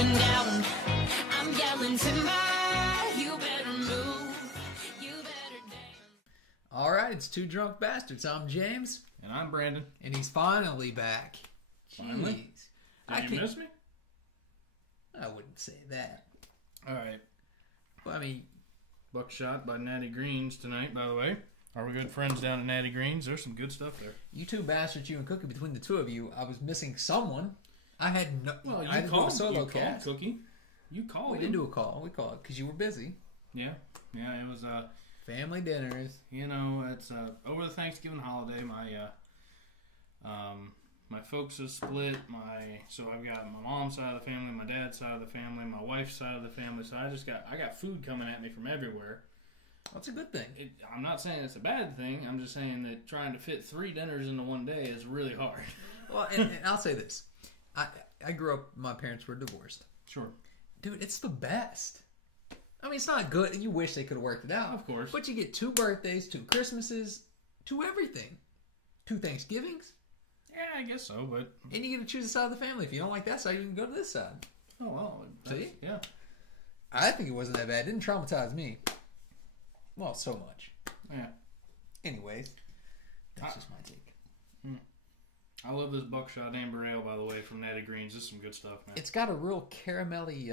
going down. I'm yelling timber. You better move. You better dance. All right, it's Two Drunk Bastards. I'm James. And I'm Brandon. And he's finally back. Finally? Jeez. Did you miss me? I wouldn't say that. All right. Well, I mean, Buckshot by Natty Greens tonight, by the way. Our good friends down at Natty Greens. There's some good stuff there. you two bastards, you and Cookie, between the two of you, I was missing someone. I had no. Well, I didn't do a solo you cast. called Cookie. You called We him. didn't do a call. We called because you were busy. Yeah. Yeah, it was, Family dinners. you know, it's over the Thanksgiving holiday. My folks are split. So I've got my mom's side of the family, my dad's side of the family, my wife's side of the family. So I got food coming at me from everywhere. That's a good thing. I'm not saying it's a bad thing. I'm just saying that trying to fit 3 dinners into one day is really hard. Well, and I'll say this. I grew up, my parents were divorced. Sure. Dude, it's the best. I mean, it's not good. You wish they could have worked it out. Of course. But you get 2 birthdays, 2 Christmases, 2 everything. 2 Thanksgivings. Yeah, I guess so, but... And you get to choose a side of the family. If you don't like that side, you can go to this side. Oh, well. See? Yeah. I think it wasn't that bad. It didn't traumatize me. Well, so much. Yeah. Anyways, that's just my take. I love this Buckshot Amber Ale, by the way, from Natty Greens. This is some good stuff, man. It's got a real caramelly...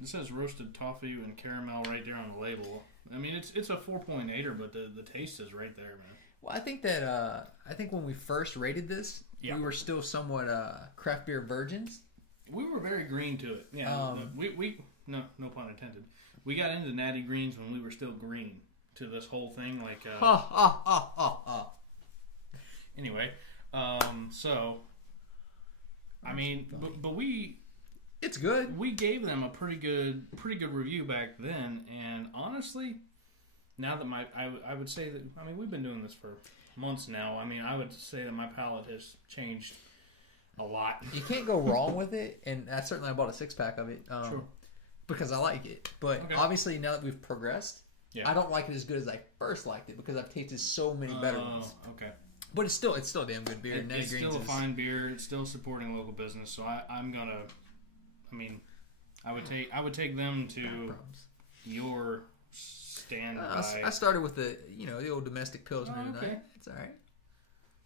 This says roasted toffee and caramel right there on the label. I mean, it's a 4.8er, but the taste is right there, man. Well, I think that... I think when we first rated this, Yeah. we were still somewhat craft beer virgins. We were very green to it. Yeah, we no pun intended. We got into Natty Greens when we were still green to this whole thing. Like, anyway, so I mean, but we It's good. we gave them a pretty good review back then, and honestly, now that I would say that, I mean, we've been doing this for months now. I mean, I would say that my palate has changed a lot. You can't go wrong with it, and I bought a 6-pack of it. Sure. Because I like it. But Okay. obviously, now that we've progressed, Yeah. I don't like it as good as I first liked it because I've tasted so many better ones. Okay. But it's still damn good beer. Natty It's Greens still a is- fine beer. It's still supporting local business. So I'm gonna. I mean, I would take them to problems. your standby. I started with the old domestic pilsner Oh, okay. tonight. It's all right.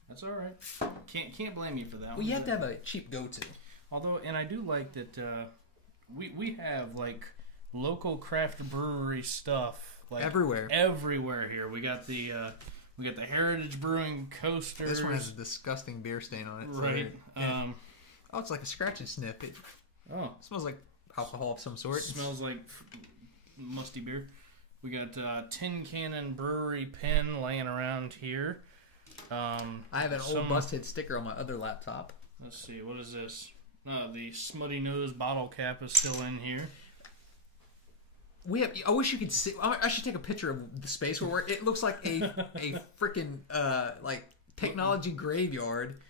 That's all right. Can't blame you for that. Well, you have to have a cheap go-to. Although, and I do like that we have like local craft brewery stuff like Everywhere here. We got the Heritage Brewing coasters. This one has a disgusting beer stain on it. So right. it's like a scratch and sniff. It Oh, smells like alcohol of some sort. smells like musty beer. We got Tin Cannon Brewery pen laying around here. I have an old busted sticker on my other laptop. Let's see, what is this? The smutty nose bottle cap is still in here. I wish you could see. I should take a picture of the space where we're. It looks like a freaking like technology graveyard,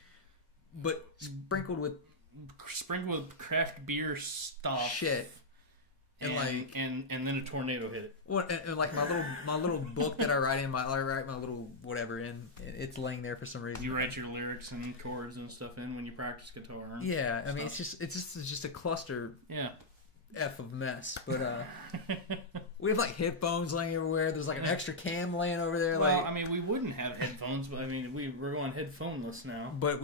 but sprinkled with craft beer stuff. shit. And then a tornado hit it. Well, and like my little book that I write my little whatever in, it's laying there for some reason. You write your lyrics and chords and stuff in when you practice guitar. And Yeah, I mean stuff. it's just a cluster Yeah. F of mess. But we have like headphones laying everywhere. There's like an extra cam laying over there. Well, I mean, we wouldn't have headphones, but I mean, we're going headphoneless now. But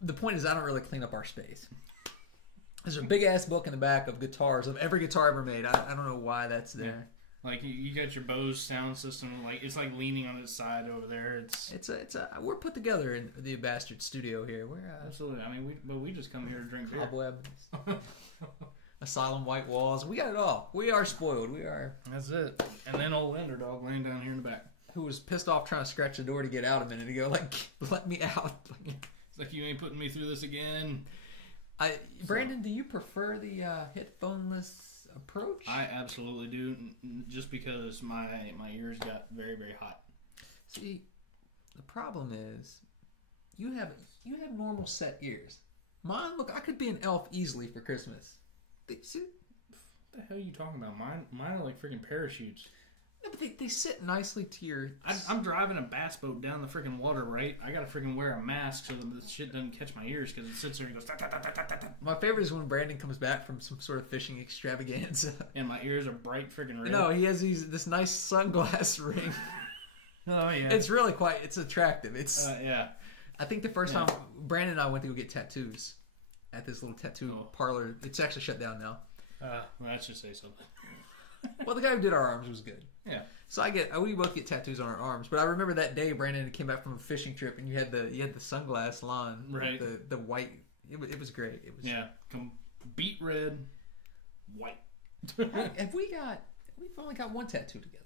the point is, I don't really clean up our space. There's a big ass book in the back of guitars of every guitar ever made. I don't know why that's there. Like you got your Bose sound system, like it's like leaning on its side over there. We're put together in the Bastard Studio here. We're Absolutely. I mean, we just come here to drink beer. cobweb, asylum white walls. We got it all. We are spoiled. We are. That's it. And then old Underdog laying down here in the back. Who was pissed off trying to scratch the door to get out a minute ago? Like, let me out. It's like, you ain't putting me through this again. Brandon, do you prefer the headphoneless approach? I absolutely do, just because my ears got very, very hot. See, the problem is you have normal set ears. Mine, look, I could be an elf easily for Christmas. See, What the hell are you talking about? Mine are like freaking parachutes. No, but they sit nicely to your... I'm driving a bass boat down the freaking water, right? I gotta freaking wear a mask so that the shit doesn't catch my ears because it sits there and goes... My favorite is when Brandon comes back from some sort of fishing extravaganza. And my ears are bright freaking red. No, he has this nice sunglass ring. Oh, yeah. It's really it's attractive. It's yeah. I think the first time Brandon and I went to go get tattoos at this little tattoo parlor. It's actually shut down now. Well, that should say something. Well, the guy who did our arms was good. Yeah. So we both get tattoos on our arms. But I remember that day Brandon came back from a fishing trip and you had the sunglass line, right? The white. It was great. It was beet red, white. We've only got one tattoo together.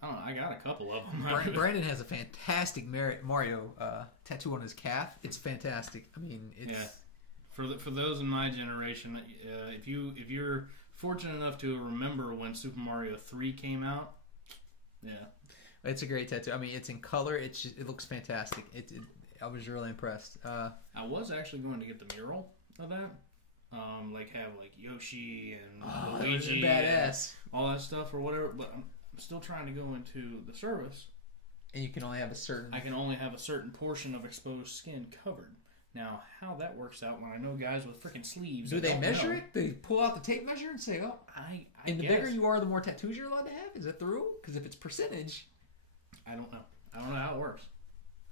I don't know. I got a couple of them. Brandon has a fantastic Mario tattoo on his calf. It's fantastic. I mean, it's for those in my generation, if you're fortunate enough to remember when Super Mario 3 came out, it's a great tattoo. I mean, it's in color. It looks fantastic. I was really impressed. I was actually going to get the mural of that, have Yoshi and Luigi, badass, and all that stuff or whatever. But I'm still trying to go into the service, and you can only have a certain. I can only have a certain portion of exposed skin covered. Now, how that works out when I know guys with freaking sleeves. Do they measure it? They pull out the tape measure and say, "Oh, and the bigger you are, the more tattoos you're allowed to have." Is that the rule? Because if it's percentage, I don't know. I don't know how it works.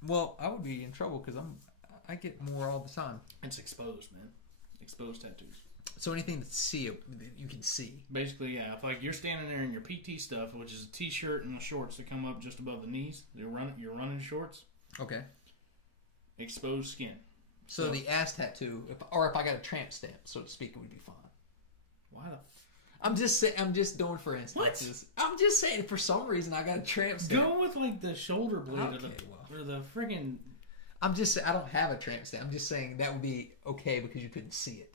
Well, I would be in trouble because I get more all the time. It's exposed, man. Exposed tattoos. So anything that you can see. Basically, yeah. If you're standing there in your PT stuff, which is a t-shirt and the shorts that come up just above the knees, your running shorts. Okay. Exposed skin. So the ass tattoo, if I got a tramp stamp, so to speak, it would be fine. Why the? I'm just doing for instances. What? I'm just saying for some reason I got a tramp stamp. Go with the shoulder blade or the friggin'. I'm just saying I don't have a tramp stamp. I'm just saying that would be okay because you couldn't see it.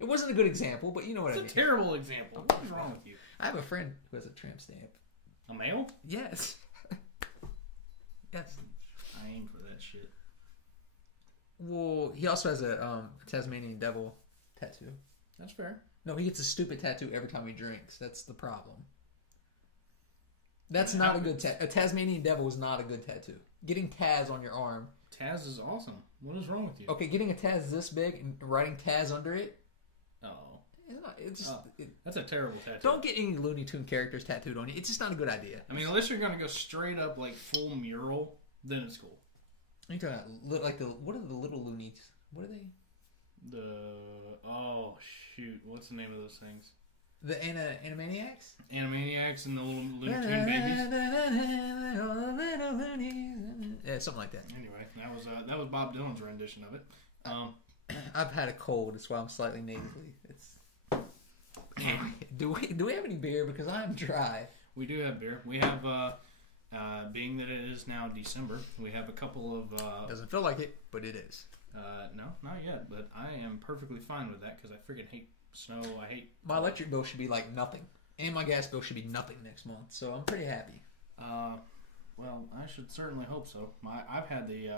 It wasn't a good example, but you know what I mean. It's a terrible example. What is wrong with you? I have a friend who has a tramp stamp. A male? Yes. Yes. I aim for that shit. Well, he also has a Tasmanian devil tattoo. That's fair. No, he gets a stupid tattoo every time he drinks. That's the problem. That's not a good tattoo. A Tasmanian devil is not a good tattoo. Getting Taz on your arm. Taz is awesome. What is wrong with you? Okay, getting a Taz this big and writing Taz under it. That's a terrible tattoo. Don't get any Looney Tune characters tattooed on you. It's just not a good idea. I mean, unless you're going to go straight up full mural, then it's cool. Are you talking about what are the little Loonies? What are they? What's the name of those things? The Animaniacs? Animaniacs and the little Looney Tune babies. Yeah, something like that. Anyway, that was Bob Dylan's rendition of it. I've had a cold. That's why I'm slightly nasally. Do we have any beer? Because I'm dry. We do have beer. We have, being that it is now December, we have a couple of... Doesn't feel like it, but it is. No, not yet. But I am perfectly fine with that because I freaking hate snow. I hate... My electric bill should be like nothing. And my gas bill should be nothing next month. So I'm pretty happy. Well, I should certainly hope so. I've had the...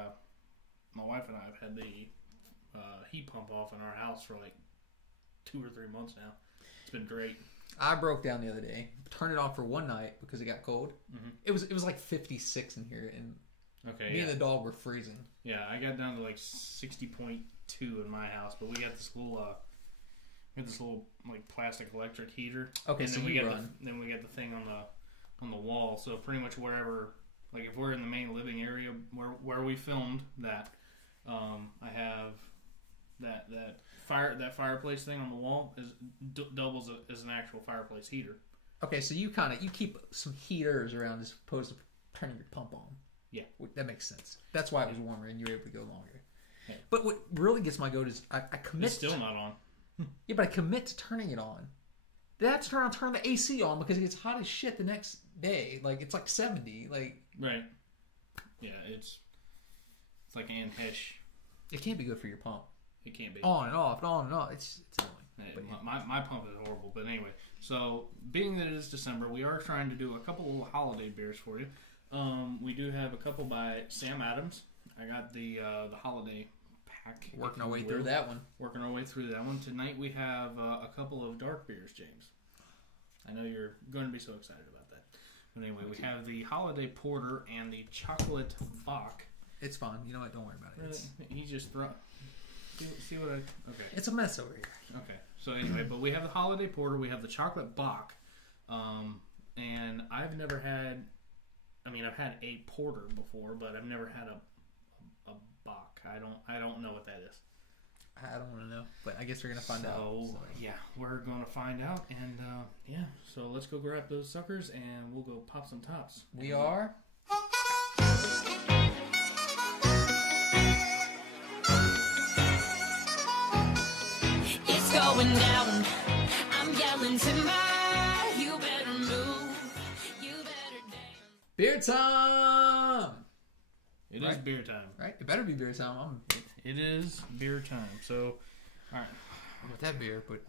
my wife and I have had the heat pump off in our house for 2 or 3 months now. It's been great. I broke down the other day. Turned it on for one night because it got cold. Mm-hmm. It was like 56 in here, and me and the dog were freezing. Yeah, I got down to 60.2 in my house, but we got this little plastic electric heater. Okay, and so then we got the thing on the wall. So pretty much wherever, if we're in the main living area where we filmed that, I have that fireplace thing on the wall doubles as an actual fireplace heater. Okay, so you keep some heaters around as opposed to turning your pump on. Yeah, that makes sense. That's why it was warmer and you were able to go longer. Yeah. But what really gets my goat is I commit. It's still not on. Yeah, but I commit to turning it on. Then I have to turn the AC on because it gets hot as shit the next day. It's 70. Right. Yeah, it's like Ann Hesh. It can't be good for your pump. It can't be. On and off, on and off. It's annoying. My pump is horrible. But anyway, so being that it is December, we are trying to do a couple of holiday beers for you. We do have a couple by Sam Adams. I got the holiday pack. Working our way through that one. Tonight we have a couple of dark beers, James. I know you're going to be so excited about that. But anyway, we have the Holiday Porter and the Chocolate Bock. It's fun. You know what? Don't worry about it. He just throw. See what I? Okay. It's a mess over here. Okay. So anyway, but we have the Holiday Porter. We have the Chocolate Bock. And I've never had. I mean, I've had a porter before, but I've never had a Bock. I don't know what that is. I don't want to know, but I guess we're gonna find out. So yeah, we're gonna find out, and so let's go grab those suckers, and we'll go pop some tops. We are. It's going down. I'm yelling timber. You better move. You better dance. Beer time! It is beer time. Right? It better be beer time. It is beer time. So, all right. I'm with that beer, but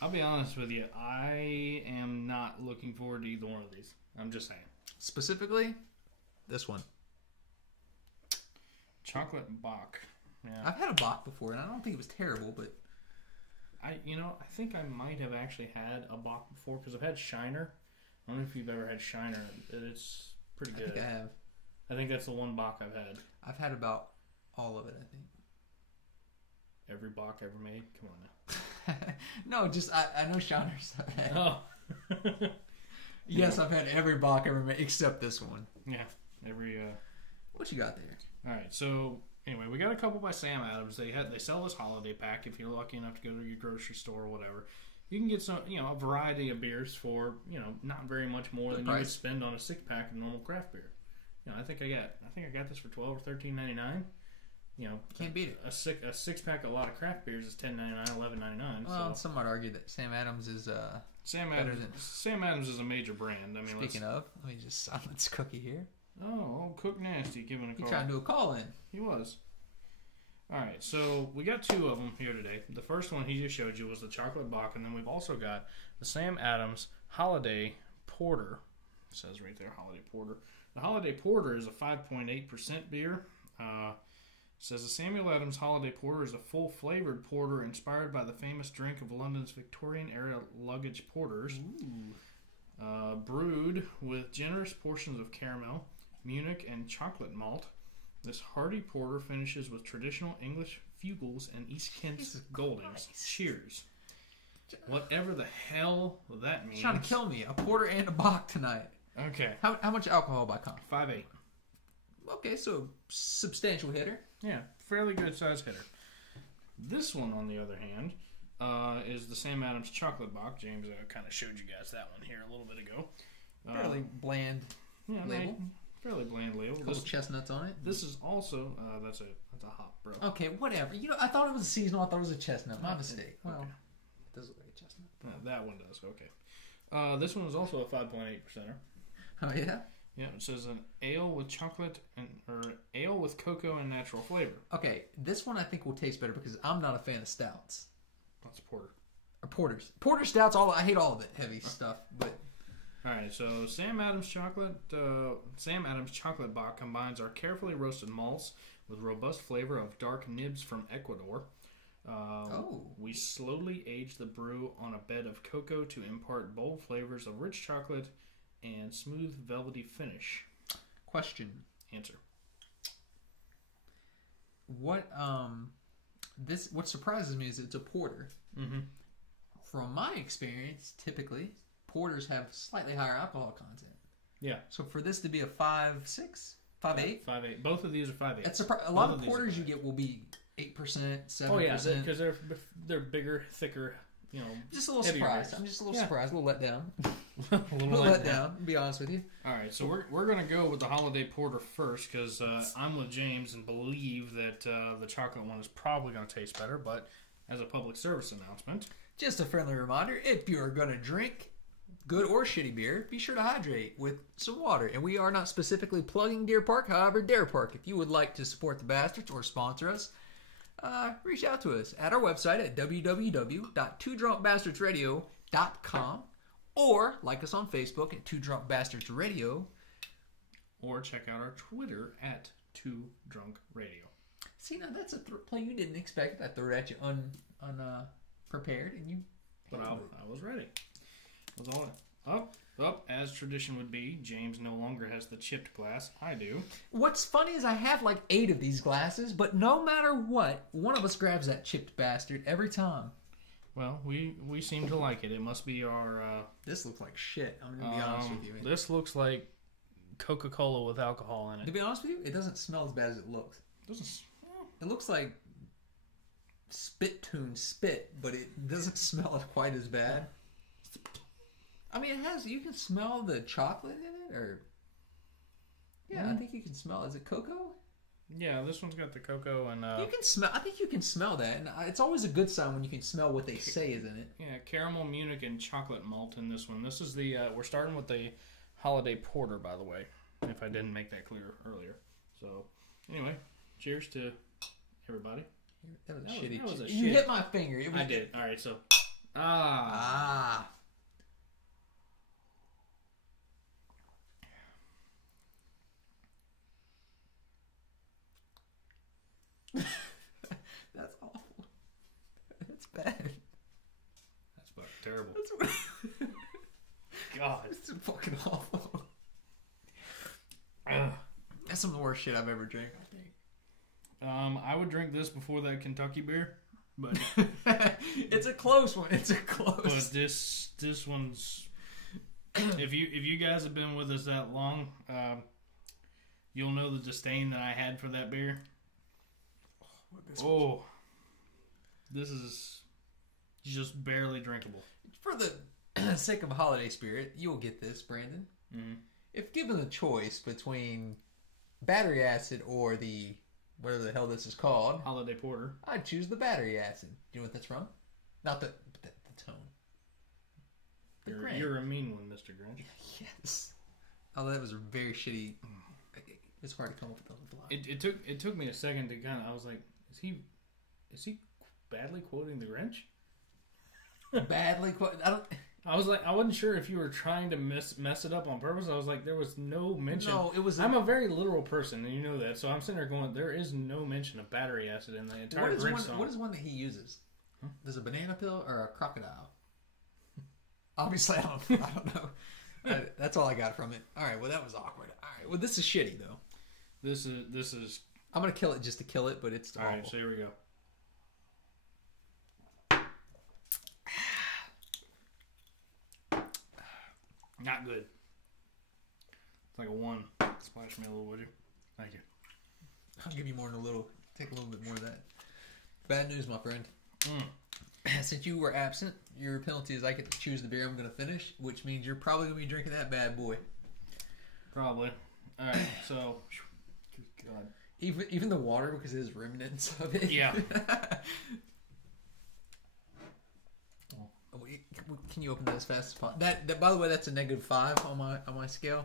I'll be honest with you. I am not looking forward to either one of these. I'm just saying. Specifically, this one. Chocolate Bock. Yeah. I've had a Bock before, and I don't think it was terrible, but I think I might have actually had a Bock before because I've had Shiner. I don't know if you've ever had Shiner. It's pretty good. I think I have. I think that's the one Bock I've had. I've had about all of it, I think. Every Bock ever made? Come on now. No, just I know Shiners I've had. Oh. Yes, I've had every Bock ever made except this one. Yeah. Every What you got there? Alright, so anyway, we got a couple by Sam Adams. They sell this holiday pack if you're lucky enough to go to your grocery store or whatever. You can get some, a variety of beers for, not very much more than you would spend on a 6-pack of normal craft beer. I think I got this for $12 or $13.99. Can't beat it. A 6-pack of a lot of craft beers is $10.99, $11.99. Well, some might argue that Sam Adams is Sam Adams is a major brand. I mean, speaking of, let me just silence Cookie here. Oh, old Cook Nasty giving a call. He trying to do a call in. He was. All right, so we got 2 of them here today. The first one he just showed you was the Chocolate Bock, and then we've also got the Sam Adams Holiday Porter. It says right there, Holiday Porter. The Holiday Porter is a 5.8% beer. It says the Samuel Adams Holiday Porter is a full-flavored porter inspired by the famous drink of London's Victorian-era luggage porters. Brewed with generous portions of caramel, Munich, and chocolate malt. This hearty porter finishes with traditional English fugels and East Kent's Goldings. Cheers. Whatever the hell that means. He's trying to kill me. A porter and a Bock tonight. Okay. How much alcohol by count? 5.8. Okay, so substantial hitter. Yeah, fairly good size hitter. This one, on the other hand, is the Sam Adams Chocolate Bock. James kind of showed you guys that one here a little bit ago. Fairly bland label. Fairly bland label. Couple chestnuts on it. This is also that's a hop, bro. Okay, whatever. I thought it was seasonal. I thought it was a chestnut. My mistake. Well, okay. It does look like a chestnut. That one does. Okay. This one is also a 5.8%er. Oh yeah. Yeah, it says an ale with chocolate or ale with cocoa and natural flavor. Okay, this one I think will taste better because I'm not a fan of stouts. That's porter. Or porters. Porter stouts. I hate all of it. Heavy stuff, but. All right, so Sam Adams Chocolate Bock combines our carefully roasted malts with robust flavor of dark nibs from Ecuador. We slowly age the brew on a bed of cocoa to impart bold flavors of rich chocolate and smooth velvety finish. Question. Answer. What surprises me is it's a porter. Mm-hmm. From my experience, typically porters have slightly higher alcohol content. Yeah. So for this to be a 5.6, 5.8, 5.8. Both of these are 5.8. That's a lot of porters you get will be 8%, 7%. Oh yeah, because they're bigger, thicker. Just a little surprised. I'm just a little surprised, a little let down. a little let down. To be honest with you. All right, so we're gonna go with the holiday porter first because I'm with James and believe that the chocolate one is probably gonna taste better. But as a public service announcement, just a friendly reminder: if you are gonna drink good or shitty beer, be sure to hydrate with some water. And we are not specifically plugging Deer Park, however, Deer Park. If you would like to support the Bastards or sponsor us, reach out to us at our website at www.twodrunkbastardsradio.com or like us on Facebook at Two Drunk Bastards Radio, or check out our Twitter at Two Drunk Radio. See, now that's a play you didn't expect. I threw it at you unprepared, and you. But I was ready. With all up, as tradition would be, James no longer has the chipped glass. I do. What's funny is I have like 8 of these glasses, but no matter what, one of us grabs that chipped bastard every time. Well, we seem to like it. It must be our... This looks like shit. I'm going to be honest with you. This looks like Coca-Cola with alcohol in it. To be honest with you, it doesn't smell as bad as it looks. It looks like Spittoon spit, but it doesn't smell quite as bad. I mean, it has... You can smell the chocolate in it, or... Yeah, I think you can smell... Is it cocoa? Yeah, this one's got the cocoa and... You can smell... I think you can smell that, and it's always a good sign when you can smell what they say is in it. Yeah, caramel, Munich, and chocolate malt in this one. This is the... we're starting with the holiday porter, by the way, if I didn't make that clear earlier. So, anyway, cheers to everybody. That was shitty. That was you hit my finger. I did. All right, so... That's awful. That's bad. That's fucking terrible. That's God. It's fucking awful. That's some of the worst shit I've ever drank, I think. I would drink this before that Kentucky beer, but... It's a close one. It's a close. But this one's... if you guys have been with us that long, you'll know the disdain that I had for that beer. This is just barely drinkable. For the sake of holiday spirit, you'll get this, Brandon. Mm-hmm. If given the choice between battery acid or the whatever the hell this is called, holiday porter, I'd choose the battery acid. Do you know what that's from? Not the tone. You're a mean one, Mr. Grinch. Yes. Oh, that was a very shitty. It's hard to come up with on the fly. It took me a second to kind of. I was like, is he badly quoting the Grinch? Badly quoted. I was like, I wasn't sure if you were trying to mess it up on purpose. I was like, there was no mention. No, it was. I'm a very literal person, and you know that. So I'm sitting there going, there is no mention of battery acid in the entire Grinch song. What is one that he uses? Huh? There's a banana peel or a crocodile. Obviously, I don't know. That's all I got from it. All right, well, that was awkward. All right, well, this is shitty though. This is. I'm gonna kill it just to kill it, but it's all awful. Right. So here we go. Not good. It's like a 1. Splash me a little, would you? Thank you. I'll give you more in a little. Take a little bit more of that. Bad news, my friend. Since you were absent, your penalty is I get to choose the beer I'm going to finish, which means you're probably going to be drinking that bad boy. Probably. All right, so... God. Even the water, because there's remnants of it. Yeah. Can you open that as fast as possible? That, by the way, that's a -5 on my scale.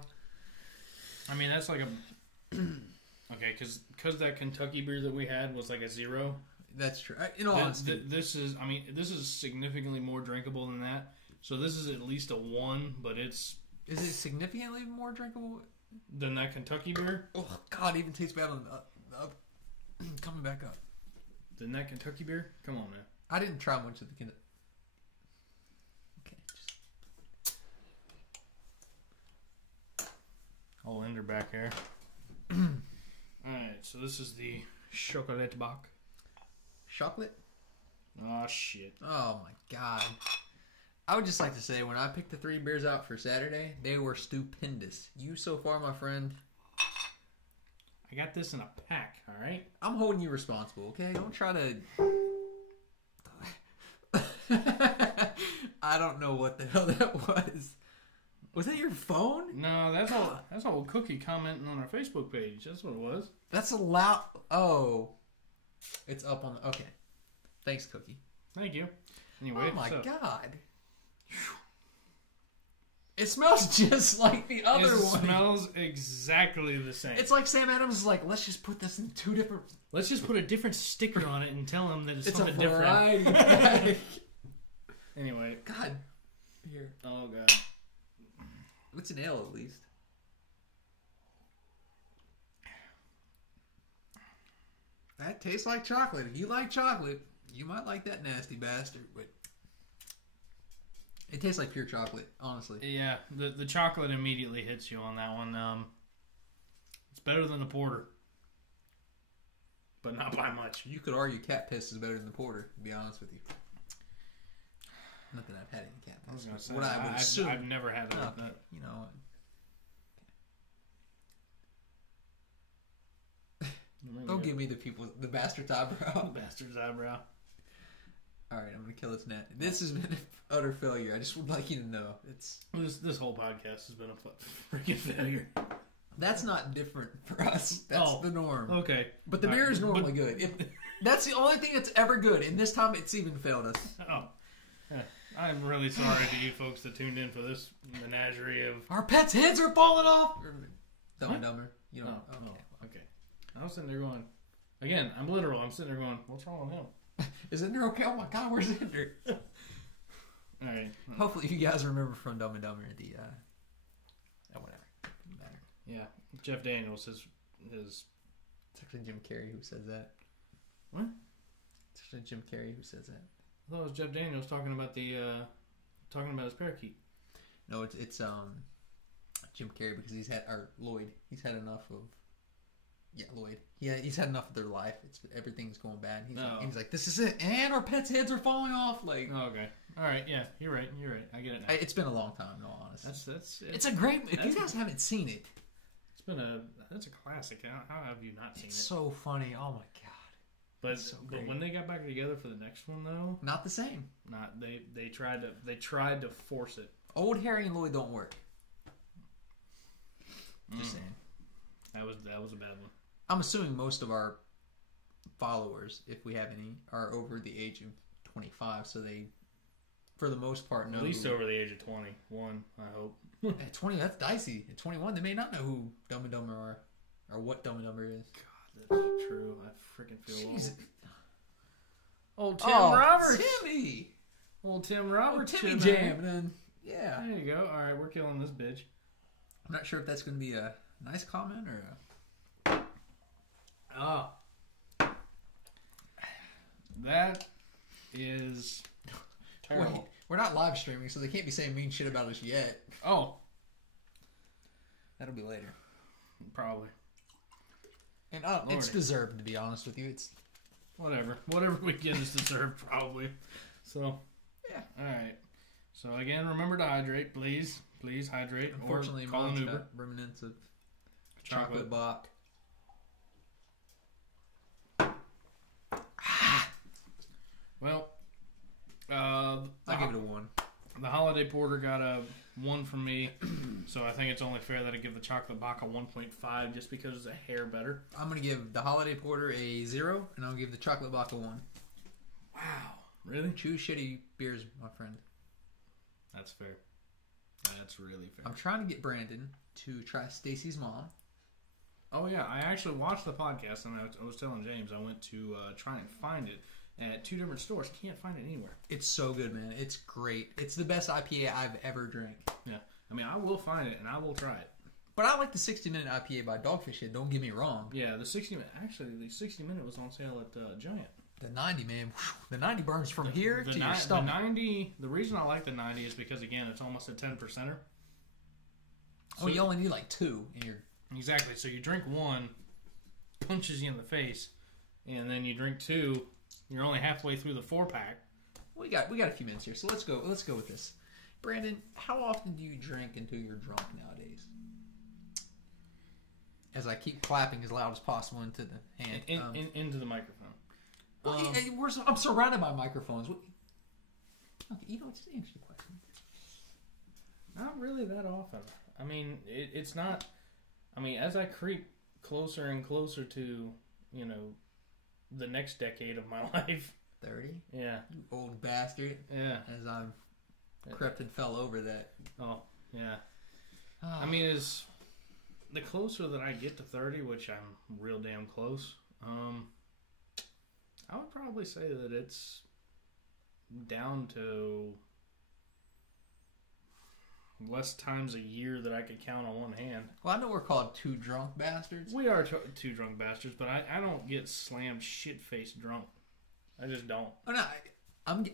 I mean, that's like a... Okay, because that Kentucky beer that we had was like a 0. That's true. In all honesty, this is significantly more drinkable than that. So this is at least a 1, but it's... Is it significantly more drinkable than that Kentucky beer? Oh God, it even tastes bad on the coming back up. Than that Kentucky beer? Come on, man. I didn't try much of the Kentucky. I'll end her back here. Alright, so this is the Chocolate Bock. Chocolate? Oh, shit. Oh, my God. I would just like to say, when I picked the 3 beers out for Saturday, they were stupendous. You so far, my friend. I got this in a pack, alright? I'm holding you responsible, okay? Don't try to... I don't know what the hell that was. Was that your phone? No, that's all Cookie commenting on our Facebook page. That's what it was. That's a loud... Oh. It's up on the... Okay. Thanks, Cookie. Thank you. Anyway, oh my God. It smells just like the other one. It smells exactly the same. It's like Sam Adams is like, let's just put this in 2 different... Let's just put a different sticker on it and tell them that it's something a different. Anyway. God. Here. Oh, God. It's an ale, at least. That tastes like chocolate. If you like chocolate, you might like that nasty bastard. But It tastes like pure chocolate, honestly. Yeah, the chocolate immediately hits you on that one. It's better than the porter, but not by much. You could argue cat piss is better than the porter, to be honest with you. Not that I've had any cat piss. I was going to say, what I would assume. I've never had that. Okay, you know. Don't give me the bastard's eyebrow. Bastard's eyebrow. All right, I'm gonna kill this net. This has been an utter failure. I just would like you to know This whole podcast has been a freaking failure. That's not different for us. That's the norm. Okay, but the beer is normally good. That's the only thing that's ever good, and this time it's even failed us. Oh, yeah. I'm really sorry to you folks that tuned in for this menagerie of our pets' heads are falling off. Dumb and Dumber. You know. Okay. I was sitting there going, again, I'm literal. I'm sitting there going, what's wrong with him? Is Ender okay? Oh my God, where's Ender? All right. Hopefully, you guys remember from Dumb and Dumber whatever. Doesn't matter. Yeah, Jeff Daniels, his. It's actually Jim Carrey who says that. What? It's actually Jim Carrey who says that. I thought it was Jeff Daniels talking about his parakeet. No, it's Jim Carrey because Lloyd. He's had enough of. Yeah, Lloyd. Yeah, he's had enough of their life. Everything's going bad. He's like, this is it, and our pets' heads are falling off. Like, okay, all right, yeah, you're right. I get it now. It's been a long time, no, honestly. It's a great. If you guys haven't seen it, that's a classic. How have you not seen it? It's so funny. Oh my God. But when they got back together for the next one, though, not the same. They tried to force it. Old Harry and Lloyd don't work. Just saying. That was a bad one. I'm assuming most of our followers, if we have any, are over the age of 25, so they, for the most part, know. At least over the age of 21, I hope. At 20, that's dicey. At 21, they may not know who Dumb and Dumber are, or what Dumb and Dumber is. God, that's true. I freaking feel old. Old Tim Oh, Roberts. Timmy. Old Tim Roberts. Timmy Jam. Then, yeah. There you go. All right, we're killing this bitch. I'm not sure if that's going to be a nice comment or a... Oh. That is terrible. Wait, we're not live streaming, so they can't be saying mean shit about us yet. Oh. That'll be later. Probably. And it's deserved, to be honest with you. It's whatever. Whatever we get is deserved, probably. So, yeah. All right. So, again, remember to hydrate, please. Please hydrate. Unfortunately, or call an Uber. Remnants of Chocolate Bock. Well, I'll give it a 1. The Holiday Porter got a 1 from me, so I think it's only fair that I give the Chocolate Bock a 1.5 just because it's a hair better. I'm going to give the Holiday Porter a 0, and I'll give the Chocolate Bock a 1. Wow. Really? Choose shitty beers, my friend. That's fair. That's really fair. I'm trying to get Brandon to try Stacy's mom. Oh, yeah. I actually watched the podcast, and I was telling James I went to try and find it at 2 different stores. Can't find it anywhere. It's so good, man. It's great. It's the best IPA I've ever drank. Yeah. I mean, I will find it, and I will try it. But I like the 60-minute IPA by Dogfish Head. Don't get me wrong. Yeah, the 60-minute was on sale at Giant. The 90, man. The 90 burns from here to your stomach. The 90, the reason I like the 90 is because, again, it's almost a 10%er. So you only need like 2 in your... Exactly. So you drink 1, punches you in the face, and then you drink 2, you're only halfway through the 4-pack. We got a few minutes here, so let's go with this. Brandon, how often do you drink until you're drunk nowadays? As I keep clapping as loud as possible into the hand. Into the microphone. Well, I'm surrounded by microphones. Okay, just answer the question. Not really that often. I mean, it's not... I mean, as I creep closer and closer to, the next decade of my life. 30? Yeah. You old bastard. Yeah. As I've crept and fell over that. Oh, yeah. I mean, as the closer that I get to 30, which I'm real damn close, I would probably say that it's down to less times a year that I could count on one hand. Well, I know we're called 2 drunk bastards. We are 2 drunk bastards, but I don't get slammed shit-faced drunk. I just don't. Oh, no,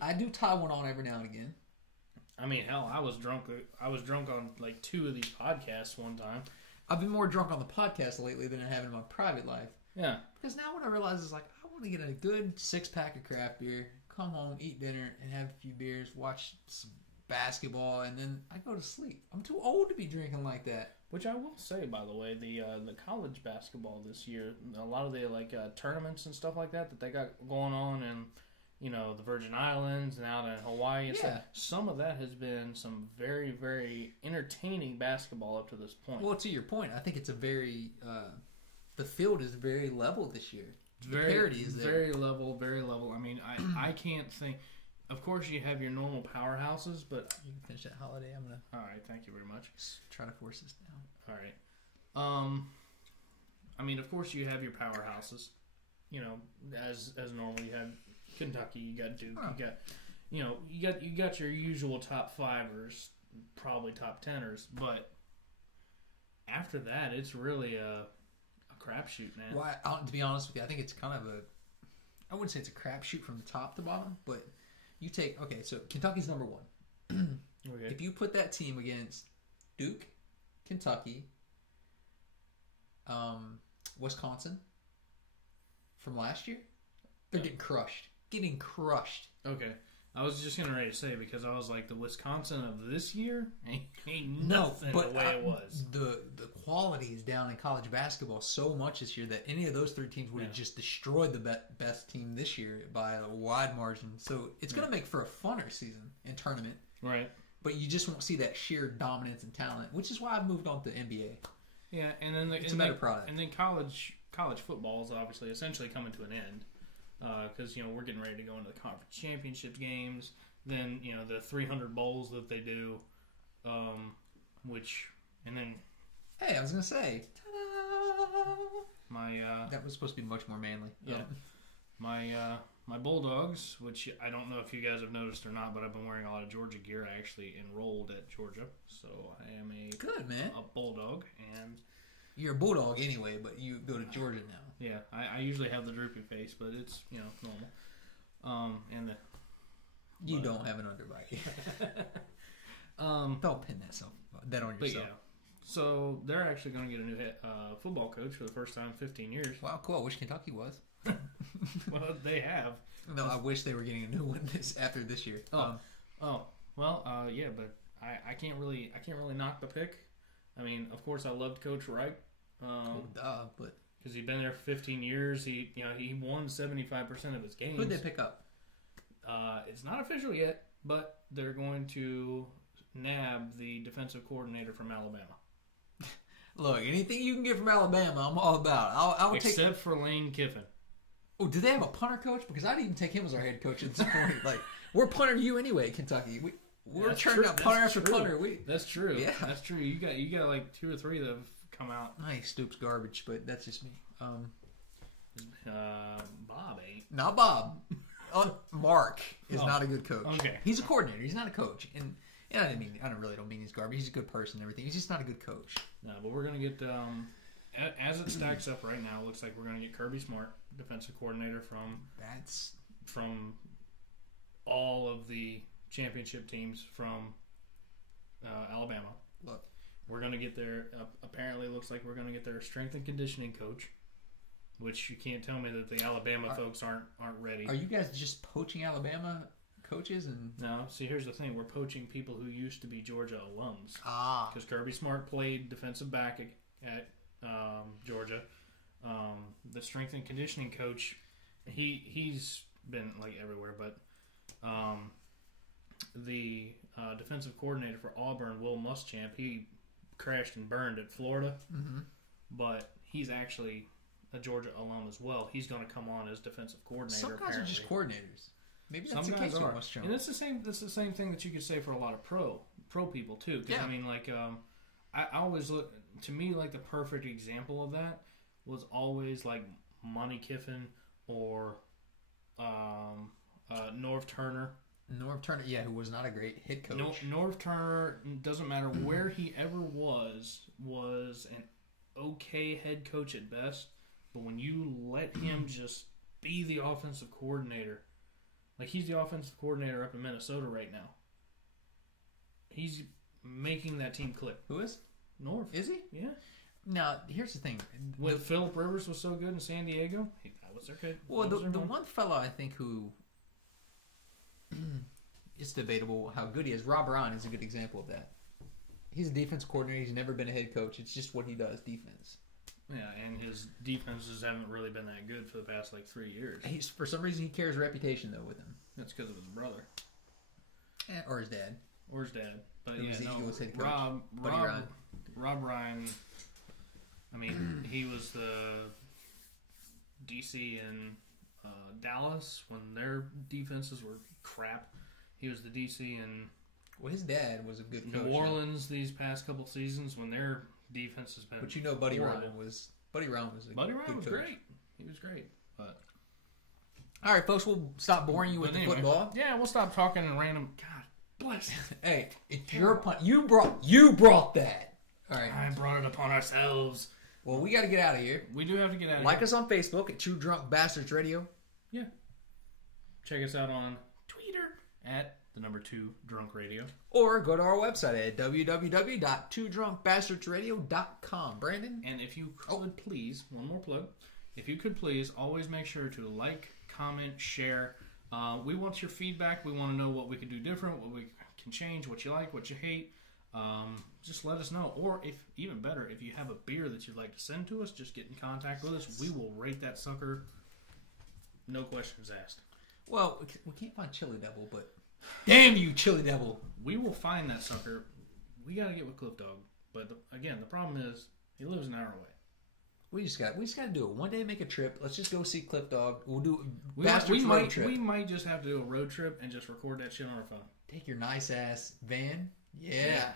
I do tie one on every now and again. I mean, hell, I was drunk on like 2 of these podcasts one time. I've been more drunk on the podcast lately than I have in my private life. Yeah. Because now what I realize is like, I want to get a good 6-pack of craft beer, come home, eat dinner, and have a few beers, watch some basketball, and then I go to sleep. I'm too old to be drinking like that. Which I will say, by the way, the college basketball this year, a lot of the tournaments and stuff like that they got going on, and the Virgin Islands and out in Hawaii and stuff. Some of that has been some very, very entertaining basketball up to this point. Well, to your point, I think it's a very the field is very level this year. The very, parity is there. Very level, very level. I mean, I can't think. Of course, you have your normal powerhouses, but you can finish that holiday. I'm gonna. All right, thank you very much. Try to force this down. All right. I mean, of course, you have your powerhouses. As normal, you have Kentucky, you got Duke, you got your usual top 5ers, probably top 10ers, but after that, it's really a crapshoot, man. Well, to be honest with you, I think it's kind of I wouldn't say it's a crapshoot from the top to bottom, but you take, so Kentucky's number 1. Okay. If you put that team against Duke, Kentucky, Wisconsin from last year, they're getting crushed. Okay. I was just getting ready to say, because I was like, the Wisconsin of this year ain't nothing the way it was. The quality is down in college basketball so much this year that any of those 3 teams would have just destroyed the best team this year by a wide margin. So it's going to make for a funner season and tournament. Right. But you just won't see that sheer dominance and talent, which is why I've moved on to NBA. Yeah, and then it's a better product. And then college football is obviously essentially coming to an end. Because we're getting ready to go into the conference championship games, then the 300 bowls that they do, and then hey, I was gonna say, ta-da! That was supposed to be much more manly. Yeah, my Bulldogs, which I don't know if you guys have noticed or not, but I've been wearing a lot of Georgia gear. I actually enrolled at Georgia, so I am a Bulldog, and you're a Bulldog anyway, but you go to Georgia now. Yeah, I usually have the droopy face, but it's normal. You don't have an underbite. Don't pin that on yourself. Yeah, so they're actually going to get a new football coach for the first time in 15 years. Wow, cool. I wish Kentucky was. Well, they have. No, I wish they were getting a new one after this year. Yeah, but I can't really knock the pick. I mean, of course, I loved Coach Wright. But because he'd been there for 15 years, he won 75% of his games. Who'd they pick up? It's not official yet, but they're going to nab the defensive coordinator from Alabama. Look, anything you can get from Alabama, I'm all about. I'll Except for Lane Kiffin. Oh, did they have a punter coach? Because I'd even take him as our head coach at this point. Like, we're punter you anyway, Kentucky. We're turning out punter after punter. That's true. Yeah, that's true. You got like 2 or 3 that have come out. Nice, Stoops garbage, but that's just me. Bob ain't. Not Bob. Mark is not a good coach. Okay, he's a coordinator. He's not a coach, and I don't mean he's garbage. He's a good person and everything. He's just not a good coach. No, but we're gonna get as it stacks up right now. It looks like we're gonna get Kirby Smart, defensive coordinator from all of the championship teams from Alabama. Look, we're gonna get their apparently looks like we're gonna get their strength and conditioning coach. Which you can't tell me that the Alabama folks aren't ready. Are you guys just poaching Alabama coaches? No. See, here's the thing: we're poaching people who used to be Georgia alums. Because Kirby Smart played defensive back at Georgia. The strength and conditioning coach, he's been like everywhere, but the defensive coordinator for Auburn, Will Muschamp, he crashed and burned at Florida, but he's actually a Georgia alum as well. He's going to come on as defensive coordinator. Some guys are just coordinators. Maybe that's the case with Muschamp. And it's the same. That's the same thing that you could say for a lot of pro people too. Because I mean, like, I always look, to me, like the perfect example of that was always like Monty Kiffin or Norv Turner. Norv Turner, yeah, who was not a great head coach. Norv Turner, doesn't matter where he ever was an okay head coach at best. But when you let him just be the offensive coordinator, like he's the offensive coordinator up in Minnesota right now. he's making that team click. Who is? North. Is he? Yeah. Now, here's the thing. When Phillip Rivers was so good in San Diego, that was their kid. Well, the one fellow I think who it's debatable how good he is. Rob Ryan is a good example of that. He's a defense coordinator. He's never been a head coach. It's just what he does, defense. Yeah, and his defenses haven't really been that good for the past 3 years. For some reason, he carries reputation though with him. That's because of his brother, or his dad, But he was the Eagles head coach. Rob Ryan. I mean, he was the DC in Dallas when their defenses were crap. He was the DC in his dad was a good coach. New Orleans these past couple seasons when their defense has been. But Buddy Ryan was a good coach. Great. He was great. But all right, folks, we'll stop boring you with the football. Yeah, we'll stop talking and random. God bless. Hey, it's your punt. You brought that. All right, I brought it upon ourselves. Well, we got to get out of here. We do have to get out of here. Like us on Facebook at Two Drunk Bastards Radio. Yeah. Check us out on Twitter at the number 2 Drunk Radio. Or go to our website at www.twodrunkbastardsradio.com. Brandon? And if you could please, one more plug, if you could please always make sure to like, comment, share. We want your feedback. We want to know what we can do different, what we can change, what you like, what you hate. Just let us know. Or, if even better, if you have a beer that you'd like to send to us, just get in contact with us. We will rate that sucker. No questions asked. Well, we can't find Chili Devil, but damn you, Chili Devil. We will find that sucker. We got to get with Cliff Dog. But, again, the problem is he lives an hour away. We just got to do it. One day make a trip. Let's just go see Cliff Dog. We'll do road trip. We might just have to do a road trip and just record that shit on our phone. Take your nice-ass van. Yeah.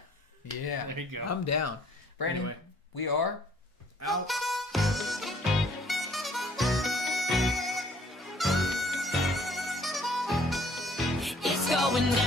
There you go. I'm down. Brandon, anyway, we are out. It's going down.